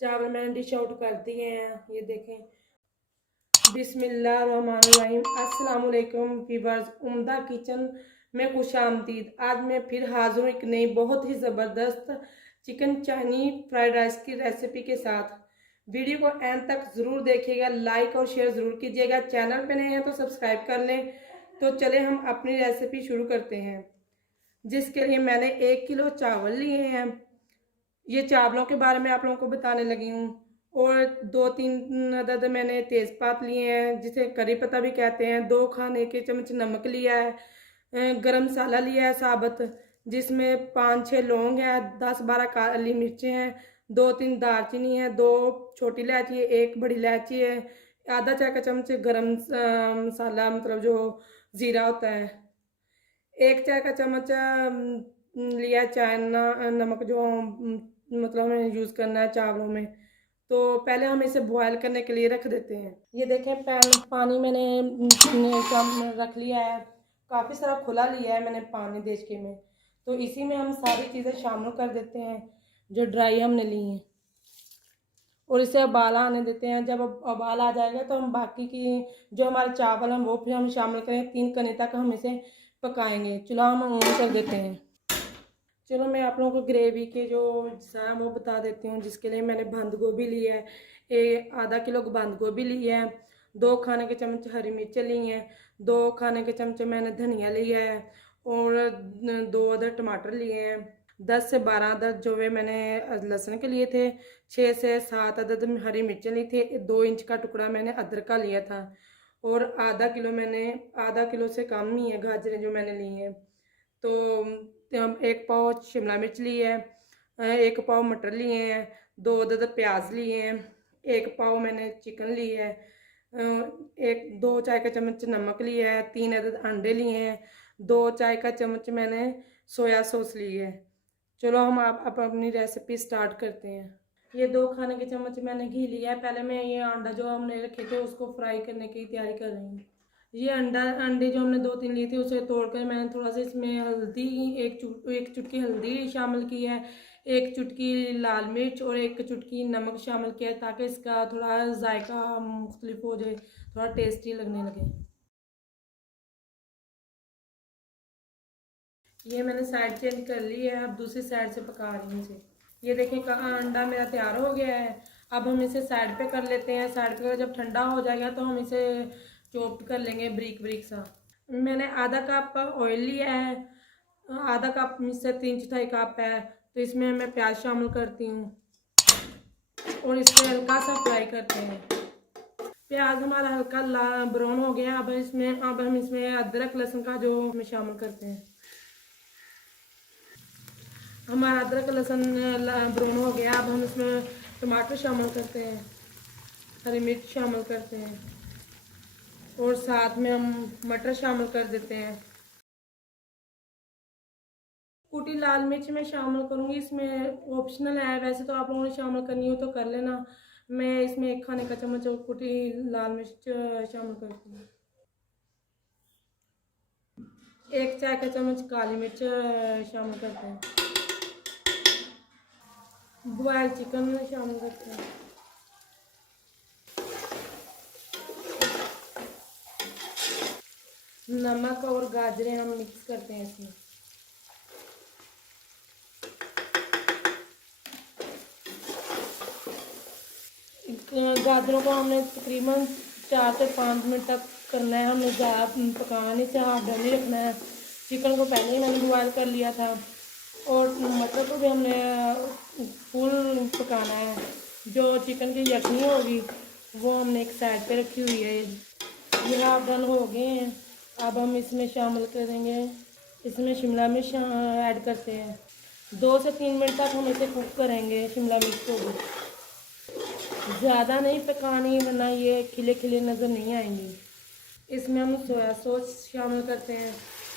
चावल मैंने dish out कर दिए हैं, ये देखें। बिस्मिल्लाहिर्रहमानिर्रहीम। अस्सलाम वालेकुम व्यूअर्स, उम्दा किचन में खुशामदीद। आज मैं फिर हाजिर हूँ एक नई बहुत ही ज़बरदस्त चिकन चाइनी फ्राइड राइस की रेसिपी के साथ। वीडियो को एंड तक ज़रूर देखिएगा, लाइक और शेयर ज़रूर कीजिएगा। चैनल पे नए हैं तो सब्सक्राइब कर लें। तो चले हम अपनी रेसिपी शुरू करते हैं, जिसके लिए मैंने 1 किलो चावल लिए हैं। ये चावलों के बारे में आप लोगों को बताने लगी हूँ। और 2-3 अदद मैंने तेज़पात लिए हैं, जिसे करी पत्ता भी कहते हैं। 2 खाने के चम्मच नमक लिया है। गरम मसाला लिया है साबुत, जिसमें 5-6 लौंग है, 10-12 काली मिर्चें हैं, 2-3 दालचीनी है, 2 छोटी इलायची है, 1 बड़ी इलायची है, आधा चाय का चम्मच गरम मसाला मतलब जो ज़ीरा होता है, 1 चाय का चम्मच लिया चाय नमक जो मतलब हमें यूज़ करना है चावलों में। तो पहले हम इसे बॉयल करने के लिए रख देते हैं। ये देखें पानी मैंने कम रख लिया है, काफ़ी सारा खुला लिया है मैंने पानी देचके में। तो इसी में हम सारी चीज़ें शामिल कर देते हैं जो ड्राई हमने ली हैं, और इसे उबाला आने देते हैं। जब उबाल आ जाएगा तो हम बाकी की जो हमारे चावल हैं वो फिर हम शामिल करें। 3 कने तक हम इसे पकाएंगे। चूल्हा हम ऑन कर देते हैं। चलो मैं आप लोगों को ग्रेवी के जो है वो बता देती हूँ, जिसके लिए मैंने बंद गोभी ली है, आधा किलो बंद गोभी ली है, 2 खाने के चम्मच हरी मिर्च ली हैं, 2 खाने के चम्मच मैंने धनिया लिया है, और 2 अदर टमाटर लिए हैं, 10 से 12 अदद जो वे मैंने लहसुन के लिए थे, 6 से 7 अदद हरी मिर्चें ली थी, 2 इंच का टुकड़ा मैंने अदरक का लिया था, और आधा किलो से कम ही है गाजरें जो मैंने ली हैं। तो हम 1 पाव शिमला मिर्च ली है, 1 पाव मटर लिए हैं, 2 अदद प्याज लिए हैं, 1 पाव मैंने चिकन ली है, 2 चाय का चम्मच नमक लिया है, 3 अदद अंडे लिए हैं, 2 चाय का चम्मच मैंने सोया सॉस ली है। चलो हम आप अपनी रेसिपी स्टार्ट करते हैं। ये 2 खाने के चम्मच मैंने घी लिया है। पहले मैं ये अंडा जो हमने रखे थे उसको फ्राई करने की तैयारी कर रही हूँ। ये अंडे जो हमने 2-3 लिए थे उसे तोड़कर मैंने थोड़ा सा इसमें हल्दी, एक चुटकी हल्दी शामिल की है, 1 चुटकी लाल मिर्च और 1 चुटकी नमक शामिल किया है, ताकि इसका थोड़ा जायका मुख्तलिफ हो जाए, थोड़ा टेस्टी लगने लगे। ये मैंने साइड चेंज कर ली है, अब दूसरी साइड से पका रही हूँ इसे। ये देखें अंडा मेरा तैयार हो गया है। अब हम इसे साइड पे कर लेते हैं। साइड पे जब ठंडा हो जाएगा तो हम इसे चॉप्ड कर लेंगे ब्रिक ब्रिक सा। मैंने आधा कप ऑयल लिया है, आधा कप से 3/4 कप है, तो इसमें मैं प्याज शामिल करती हूँ और इसे हल्का सा फ्राई करते हैं। प्याज हमारा हल्का ब्राउन हो गया। अब हम इसमें अदरक लहसुन का जो शामिल करते हैं। हमारा अदरक लहसुन ब्राउन हो गया। अब हम इसमें टमाटर शामिल करते हैं, हरी मिर्च शामिल करते हैं, और साथ में हम मटर शामिल कर देते हैं। कुटी लाल मिर्च मैं शामिल करूँगी, इसमें ऑप्शनल है, वैसे तो आप लोगों ने शामिल करनी हो तो कर लेना। मैं इसमें 1 खाने का चम्मच कुटी लाल मिर्च शामिल करती हूँ। 1 चाय का चम्मच काली मिर्च शामिल करते हैं। बॉयल चिकन में शामिल करते हैं। नमक और गाजरें हम मिक्स करते हैं इसमें। गाजरों को हमने तकरीबन 4 से 5 मिनट तक करना है। हमने ज़्यादा पकाना नहीं, से हाफ डन ही रखना है। चिकन को पहले ही मैंने बॉयल कर लिया था, और मटर को भी हमने फुल पकाना है। जो चिकन की यखनी होगी वो हमने एक साइड पे रखी हुई है। ये हाफ डन हो गए हैं। अब हम इसमें शामिल करेंगे, इसमें शिमला मिर्च ऐड करते हैं। 2 से 3 मिनट तक हम इसे कुक करेंगे शिमला मिर्च को भी। ज़्यादा नहीं पकानी, वरना ये खिले खिले नज़र नहीं आएंगी। इसमें हम सोया सॉस शामिल करते हैं,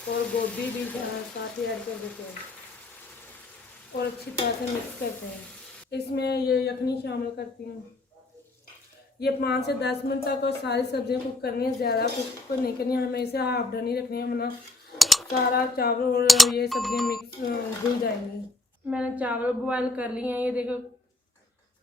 और गोभी भी साथ ही ऐड कर देते हैं, और अच्छी तरह से मिक्स करते हैं। इसमें ये यखनी शामिल करती हूँ। ये 5 से 10 मिनट तक और सारी सब्जियां कुक करनी है, ज़्यादा कुक नहीं करनी है हमें। इसे हाफ डन ही रखनी है, वरना सारा चावल और ये सब्जियां मिक्स घुल जाएंगी। मैंने चावल बॉयल कर लिए हैं, ये देखो